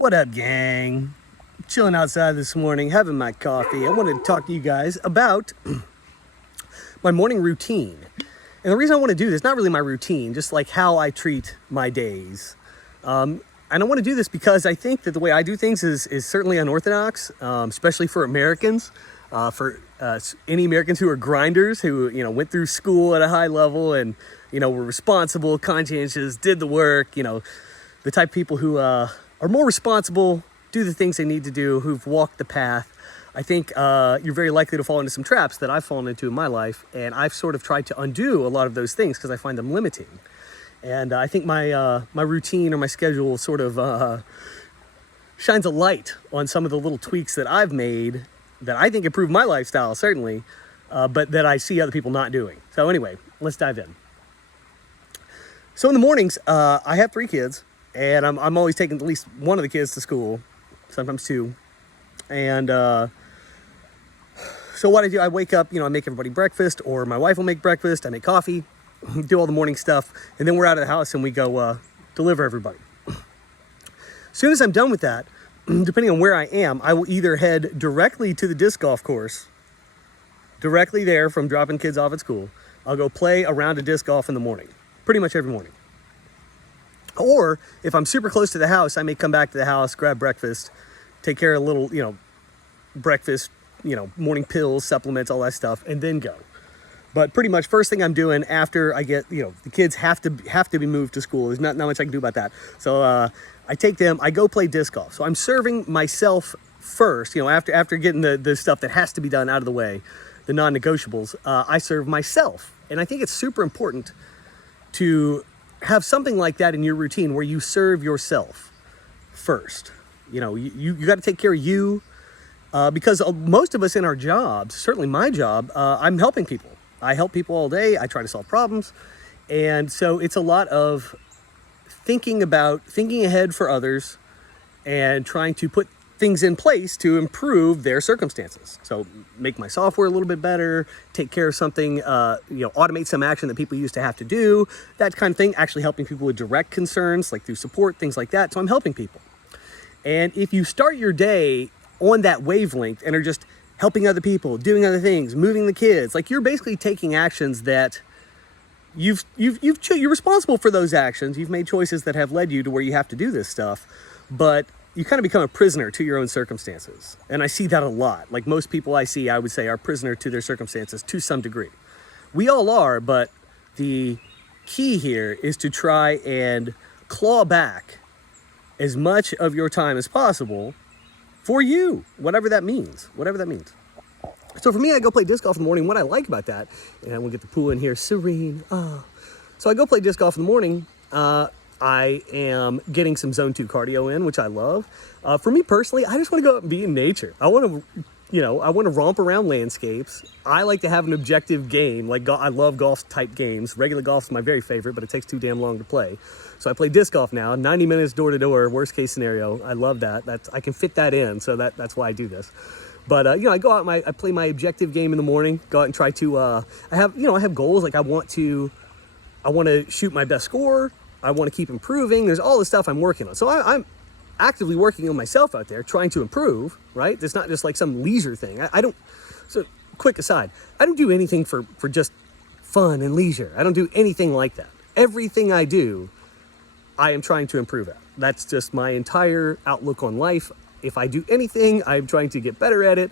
What up, gang? Chilling outside this morning, having my coffee. I wanted to talk to you guys about my morning routine. And the reason I want to do this, not really my routine, just like how I treat my days. And I want to do this because I think that the way I do things is certainly unorthodox, especially for Americans. For any Americans who are grinders, who went through school at a high level and were responsible, conscientious, did the work. The type of people who are more responsible, do the things they need to do, who've walked the path. I think you're very likely to fall into some traps that I've fallen into in my life, and I've sort of tried to undo a lot of those things because I find them limiting. And I think my routine or my schedule sort of shines a light on some of the little tweaks that I've made that I think improve my lifestyle, certainly, but that I see other people not doing. So anyway, let's dive in. So in the mornings, I have 3 kids, and I'm always taking at least one of the kids to school, sometimes 2. And so what I do, I wake up, I make everybody breakfast, or my wife will make breakfast, I make coffee, do all the morning stuff, and then we're out of the house and we go deliver everybody. As soon as I'm done with that, depending on where I am, I will either head directly to the disc golf course, directly there from dropping kids off at school. I'll go play a round of disc golf in the morning, pretty much every morning. Or if I'm super close to the house, I may come back to the house, grab breakfast, take care of a little, breakfast, morning pills, supplements, all that stuff, and then go. But pretty much first thing I'm doing after I get, the kids have to be moved to school. There's not much I can do about that. So I take them, I go play disc golf. So I'm serving myself first, after getting the stuff that has to be done out of the way, the non-negotiables, I serve myself. And I think it's super important to have something like that in your routine where you serve yourself first. You got to take care of you because most of us in our jobs, certainly my job, I'm helping people. I help people all day. I try to solve problems. And so it's a lot of thinking ahead for others and trying to put things in place to improve their circumstances. So make my software a little bit better, take care of something, automate some action that people used to have to do, that kind of thing, actually helping people with direct concerns, like through support, things like that. So I'm helping people. And if you start your day on that wavelength and are just helping other people, doing other things, moving the kids, like you're basically taking actions that you're responsible for those actions. You've made choices that have led you to where you have to do this stuff, but you kind of become a prisoner to your own circumstances. And I see that a lot. Like most people I see, I would say, are prisoner to their circumstances to some degree. We all are, but the key here is to try and claw back as much of your time as possible for you, whatever that means. So for me, I go play disc golf in the morning. What I like about that, and we'll get the pool in here, serene. So I go play disc golf in the morning. I am getting some zone 2 cardio in, which I love. For me personally, I just want to go out and be in nature. I want to romp around landscapes. I like to have an objective game. Like I love golf type games. Regular golf is my very favorite, but it takes too damn long to play. So I play disc golf now, 90 minutes door to door, worst case scenario. I love that. I can fit that in, so that's why I do this. But I go out and I play my objective game in the morning. Go out and try to. I have goals. Like I want to shoot my best score. I want to keep improving. There's all this stuff I'm working on. So I'm actively working on myself out there, trying to improve, right? It's not just like some leisure thing. I don't, so quick aside, I don't do anything for just fun and leisure. I don't do anything like that. Everything I do, I am trying to improve at. That's just my entire outlook on life. If I do anything, I'm trying to get better at it.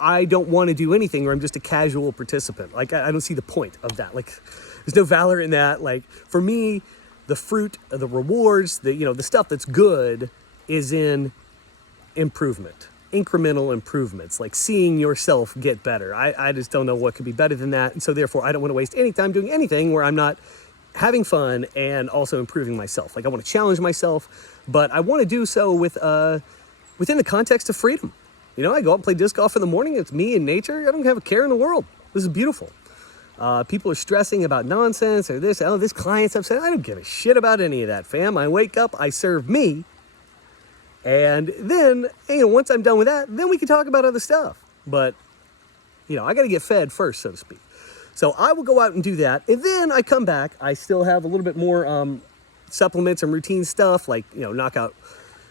I don't want to do anything where I'm just a casual participant. Like, I don't see the point of that. Like, there's no valor in that. Like, for me, the fruit, the rewards, the stuff that's good is in improvement, incremental improvements, like seeing yourself get better. I just don't know what could be better than that. And so therefore, I don't want to waste any time doing anything where I'm not having fun and also improving myself. Like, I want to challenge myself, but I want to do so within the context of freedom. I go out and play disc golf in the morning. It's me and nature. I don't have a care in the world. This is beautiful. People are stressing about nonsense or this client's upset. I don't give a shit about any of that, fam. I wake up, I serve me. And then, once I'm done with that, then we can talk about other stuff. But, I got to get fed first, so to speak. So I will go out and do that. And then I come back. I still have a little bit more supplements and routine stuff, like, knock out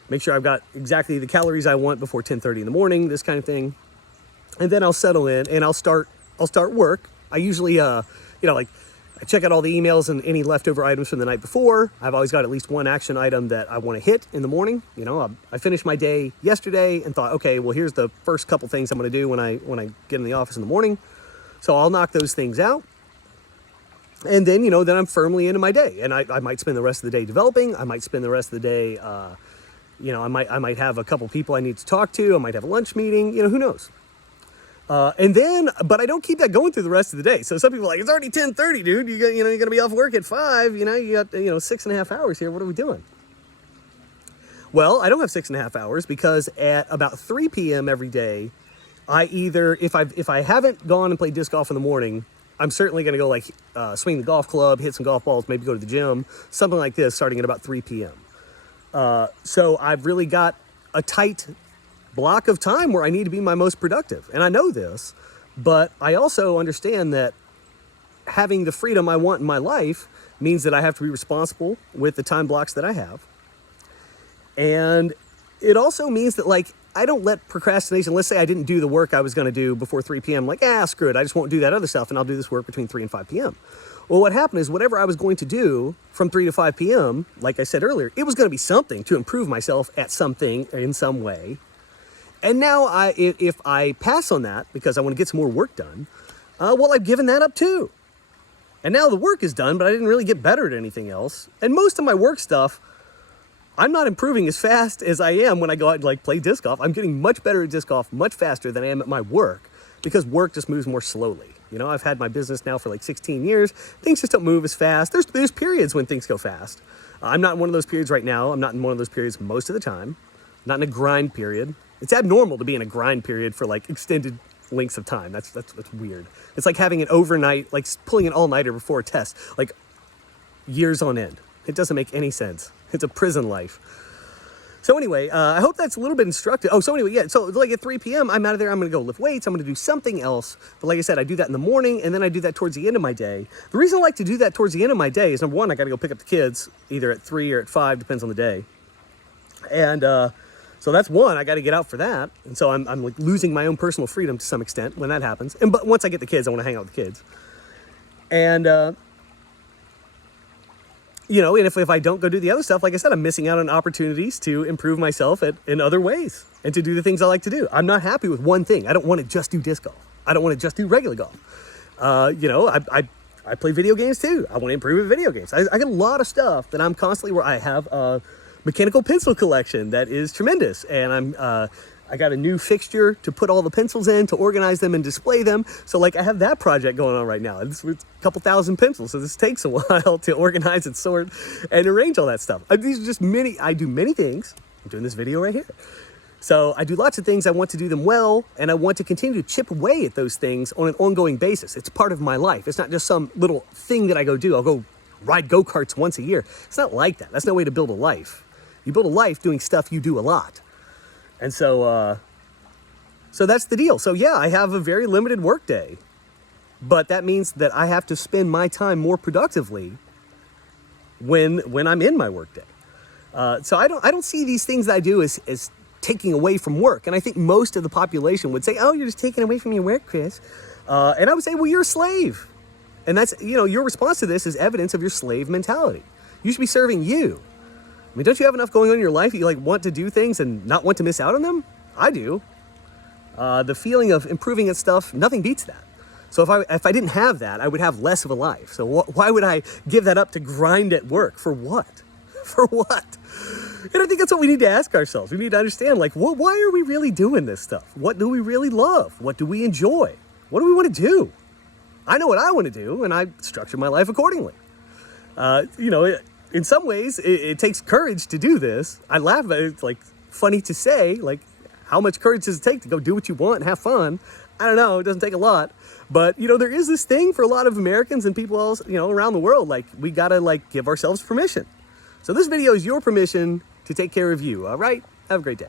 make sure I've got exactly the calories I want before 10:30 in the morning, this kind of thing. And then I'll settle in and I'll start work. I usually, like I check out all the emails and any leftover items from the night before. I've always got at least one action item that I want to hit in the morning. I finished my day yesterday and thought, okay, well, here's the first couple things I'm going to do when I get in the office in the morning. So I'll knock those things out. And then, then I'm firmly into my day. And I might spend the rest of the day developing. I might spend the rest of the day, I might have a couple people I need to talk to. I might have a lunch meeting, who knows? But I don't keep that going through the rest of the day. So some people are like, it's already 10:30, dude. You're going to be off work at 5. You got 6.5 hours here. What are we doing? Well, I don't have 6.5 hours because at about 3 p.m. every day, I either, if I haven't gone and played disc golf in the morning, I'm certainly going to go swing the golf club, hit some golf balls, maybe go to the gym, something like this, starting at about 3 p.m. So I've really got a tight block of time where I need to be my most productive. And I know this, but I also understand that having the freedom I want in my life means that I have to be responsible with the time blocks that I have. And it also means that I don't let procrastination, let's say I didn't do the work I was going to do before 3 p.m. Screw it. I just won't do that other stuff and I'll do this work between 3 and 5 p.m. Well, what happened is whatever I was going to do from 3 to 5 p.m., like I said earlier, it was going to be something to improve myself at something in some way. And now if I pass on that because I want to get some more work done, I've given that up too. And now the work is done, but I didn't really get better at anything else. And most of my work stuff, I'm not improving as fast as I am when I go out and play disc golf. I'm getting much better at disc golf much faster than I am at my work because work just moves more slowly. I've had my business now for 16 years. Things just don't move as fast. There's periods when things go fast. I'm not in one of those periods right now. I'm not in one of those periods most of the time. I'm not in a grind period. It's abnormal to be in a grind period for extended lengths of time. That's weird. It's like having an overnight, pulling an all-nighter before a test, years on end. It doesn't make any sense. It's a prison life. So anyway, I hope that's a little bit instructive. Oh, so anyway, yeah. So at 3 p.m., I'm out of there. I'm going to go lift weights. I'm going to do something else. But like I said, I do that in the morning, and then I do that towards the end of my day. The reason I like to do that towards the end of my day is, number one, I got to go pick up the kids, either at 3 or at 5, depends on the day. And so that's one. I got to get out for that. And so I'm losing my own personal freedom to some extent when that happens. But once I get the kids, I want to hang out with the kids. And and if I don't go do the other stuff, like I said, I'm missing out on opportunities to improve myself in other ways and to do the things I like to do. I'm not happy with one thing. I don't want to just do disc golf. I don't want to just do regular golf. I play video games too. I want to improve at video games. I got a lot of stuff that I'm constantly where I have a mechanical pencil collection that is tremendous. And I got a new fixture to put all the pencils in, to organize them and display them. So I have that project going on right now. It's a couple thousand pencils. So this takes a while to organize and sort and arrange all that stuff. These are just I do many things. I'm doing this video right here. So I do lots of things. I want to do them well, and I want to continue to chip away at those things on an ongoing basis. It's part of my life. It's not just some little thing that I go do. I'll go ride go-karts once a year. It's not like that. That's no way to build a life. You build a life doing stuff you do a lot. And so that's the deal. So yeah, I have a very limited work day, but that means that I have to spend my time more productively when I'm in my work day. So I don't see these things that I do as taking away from work. And I think most of the population would say, oh, you're just taking away from your work, Chris. And I would say, well, you're a slave. And that's, your response to this is evidence of your slave mentality. You should be serving you. I mean, don't you have enough going on in your life that you want to do things and not want to miss out on them? I do. The feeling of improving at stuff, nothing beats that. So if I didn't have that, I would have less of a life. So why would I give that up to grind at work? For what? For what? And I think that's what we need to ask ourselves. We need to understand, why are we really doing this stuff? What do we really love? What do we enjoy? What do we want to do? I know what I want to do, and I structure my life accordingly. In some ways, it takes courage to do this. I laugh about it. It's funny to say, how much courage does it take to go do what you want and have fun? I don't know. It doesn't take a lot. But, there is this thing for a lot of Americans and people else, around the world. We got to, give ourselves permission. So this video is your permission to take care of you. All right? Have a great day.